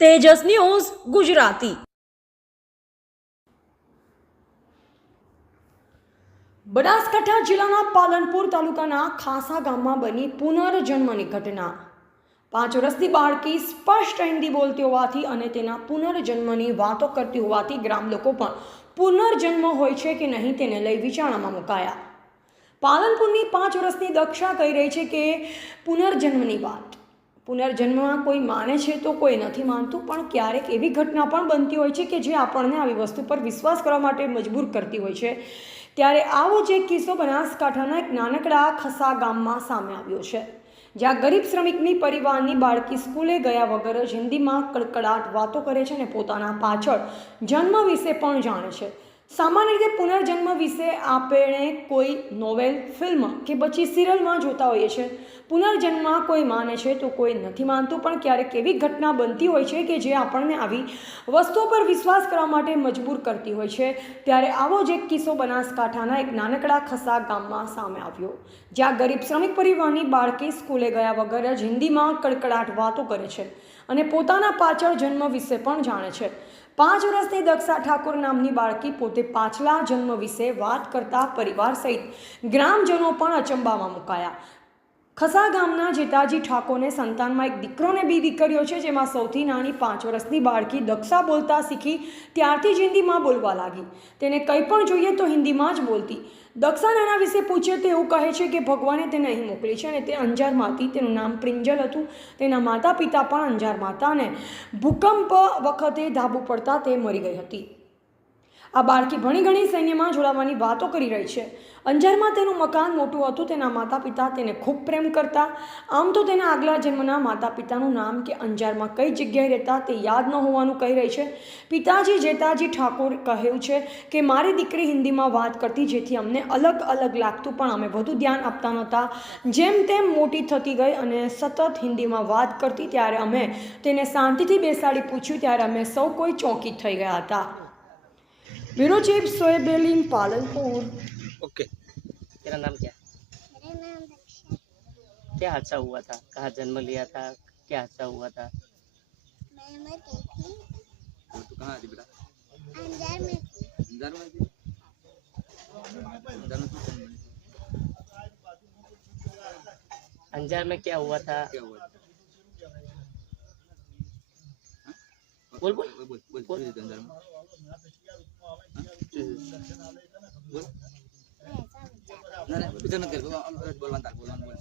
Tejas news Gujarati. Banaskantha જિલ્લાના પાલનપુર તાલુકાના ખાસા ગામમાં બની પુનર્જન્મની ઘટના. પાંચ વર્ષની બાળકી સ્પષ્ટ હિન્દી બોલતી હોવાથી અને તેના પુનર્જન્મની વાતો કરતી હોવાથી ગ્રામ લોકો પણ પુનર્જન્મ હોય છે કે નહીં તેને લઈ વિચારણામાં મુકાયા. પાલનપુરની પાંચ વર્ષની દક્ષા કહી રહી છે કે પુનર્જન્મની વાત. પુનર્જન્મમાં કોઈ માને છે તો કોઈ નથી માનતું, પણ ક્યારેક એવી ઘટના પણ બનતી હોય છે કે જે આપણને આવી વસ્તુ પર વિશ્વાસ કરવા માટે મજબૂર કરતી હોય છે. ત્યારે આવો જ એક કિસ્સો બનાસકાંઠાના એક નાનકડા ખસા ગામમાં સામે આવ્યો છે. જ્યાં ગરીબ શ્રમિકની પરિવારની બાળકી સ્કૂલે ગયા વગર જ હિન્દીમાં કડકડાટ વાતો કરે છે અને પોતાના પાછળ જન્મ વિશે પણ જાણે છે. સામાન્ય રીતે પુનર્જન્મ વિશે આપણે કોઈ નોવેલ, ફિલ્મ કે પછી સિરિયલમાં જોતા હોઈએ છીએ. પુનર્જન્મમાં કોઈ માને છે તો કોઈ નથી માનતું, પણ ક્યારેક એવી ઘટના બનતી હોય છે કે જે આપણને આવી વસ્તુઓ પર વિશ્વાસ કરવા માટે મજબૂર કરતી હોય છે. ત્યારે આવો જ એક કિસ્સો બનાસકાંઠાના એક નાનકડા ખસા ગામમાં સામે આવ્યો, જ્યાં ગરીબ શ્રમિક પરિવારની બાળકી સ્કૂલે ગયા વગર જ હિન્દીમાં કડકડાટ વાતો કરે છે. અને પોતાના પાછળ જન્મ વિશે પણ જાણે છે. પાંચ વર્ષની દક્ષા ઠાકોર નામની બાળકી પોતે પાછલા જન્મ વિશે વાત કરતા પરિવાર સહિત ગ્રામજનો પણ અચંબામાં મુકાયા. ખસા ગામના જેતાજી ઠાકોરને સંતાનમાં એક દીકરો ને બે દીકરીઓ છે, જેમાં સૌથી નાની પાંચ વર્ષની બાળકી દક્ષા બોલતા શીખી, ત્યારથી જ હિન્દીમાં બોલવા લાગી. તેને કંઈ પણ જોઈએ તો હિન્દીમાં જ બોલતી. દક્ષા નાના વિશે પૂછે તો એવું કહે છે કે ભગવાને તેને અહીં મોકલી છે અને તે અંજારમાં હતી તેનું નામ પ્રિંજલ હતું. તેના માતા પિતા પણ અંજારમાં હતા અને ભૂકંપ વખતે ધાબુ પડતા તે મરી ગઈ હતી. આ બાળકી ભણી ઘણી સૈન્યમાં જોડાવાની વાતો કરી રહી છે. અંજારમાં તેનું મકાન મોટું હતું, તેના માતા પિતા તેને ખૂબ પ્રેમ કરતા. આમ તો તેના આગલા જન્મના માતા પિતાનું નામ કે અંજારમાં કઈ જગ્યાએ રહેતા તે યાદ ન હોવાનું કહી રહી છે. પિતાજી જેતાજી ઠાકોર કહ્યું છે કે, મારી દીકરી હિન્દીમાં વાત કરતી, જેથી અમને અલગ અલગ લાગતું, પણ અમે વધુ ધ્યાન આપતા નહોતા. જેમ તેમ મોટી થતી ગઈ અને સતત હિન્દીમાં વાત કરતી, ત્યારે અમે તેને શાંતિથી બેસાડી પૂછ્યું, ત્યારે અમે સૌ કોઈ ચોંકી થઈ ગયા હતા. Bureau chief Shoaib Beling Palanpur okay तेरा नाम क्या मेरा नाम दक्षा क्या हादसा हुआ था कहाँ जन्म लिया था क्या हादसा हुआ था मैं तो तू कहाँ थी बेटा अंजार में थी अंजार में थी अंजार में तू क्या हुआ था क्या हुआ बोल बोल बोल बोल बोल बोल। बोल अंजार में बोल मैं ऐसा विचार ना ना पीछे मत कर बोल बोल अंतर बोल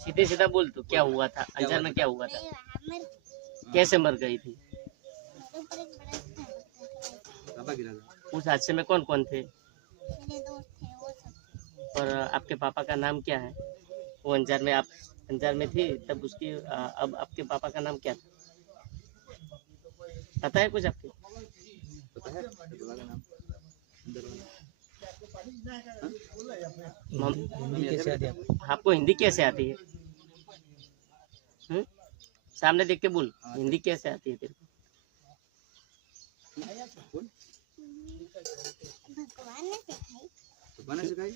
सीधे सीधा बोल तू क्या हुआ था? अंजार में क्या हुआ था? कैसे मर गई थी? उस हादसे में कौन कौन थे? मेरे दोस्त थे वो सब। और आपके पापा का नाम क्या है? वो अंजार में आप अंजार में थी तब उसकी अब आपके पापा का नाम क्या था? पता है कुछ आपके? पता है? आपको हिंदी कैसे आती है? हम्म? सामने देख के बोल हिंदी कैसे आती है तेरे को? भगवान ने सिखाई?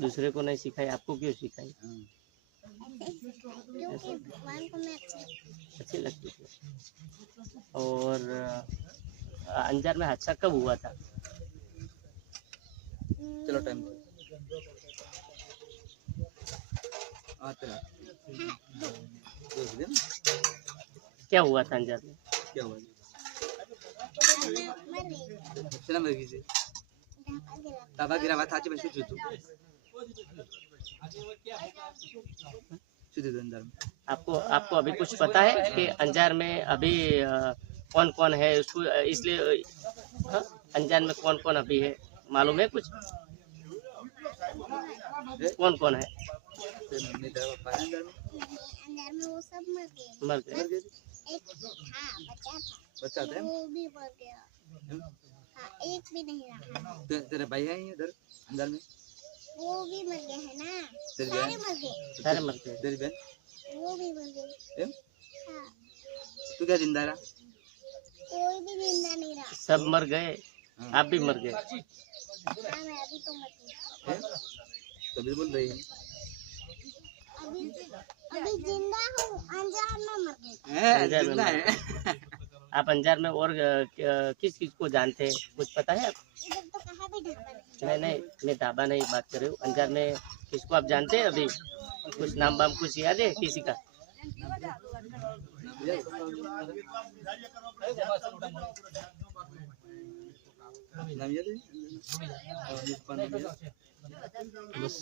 दूसरे को नहीं सिखाई आपको क्यों सिखाई? हाँ अच्छी अच्छी लगती थी और अंजार में हादसा कब हुआ था? चलो टाइम हाँ। तेरा क्या हुआ था में क्या हुआ? मैं चला मर गई से। गिरा हुआ था आज में। आपको आपको अभी कुछ पता है कि अंजार में अभी कौन कौन है? उसको इसलिए हाँ? अंजार में कौन कौन अभी है? मालूम है कुछ? कौन कौन है? मर गए मर गए एक था बच्चा था बच्चा था वो भी मर गया? हाँ? एक भी नहीं रहा ते- तेरे भाई है इधर अंदर में? वो भी मर गए हैं ना तेरी बहन? मर गए। सारे मर गए। तेरी बहन? वो भी मर गए। एम? हाँ। तू क्या ज़िंदा रहा? कोई भी ज़िंदा नहीं रहा। सब मर गए। हाँ। आप भी मर गए। हाँ मैं अभी तो मर गई। हैं? तभी बोल रही है? अभी अभी ज़िंदा हूँ अंजार में मर गई। हैं, ज़िंदा है? आप अंजार में और किस किस को जानते हैं? कुछ पता है आप? तो कहाँ भी ढाबा नहीं नहीं नहीं मैं ढाबा नहीं बात कर रही हूँ। अंजार में किसको आप जानते हैं अभी? कुछ नाम वाम कुछ याद है किसी का? नाम याद है? बस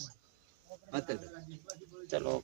चलो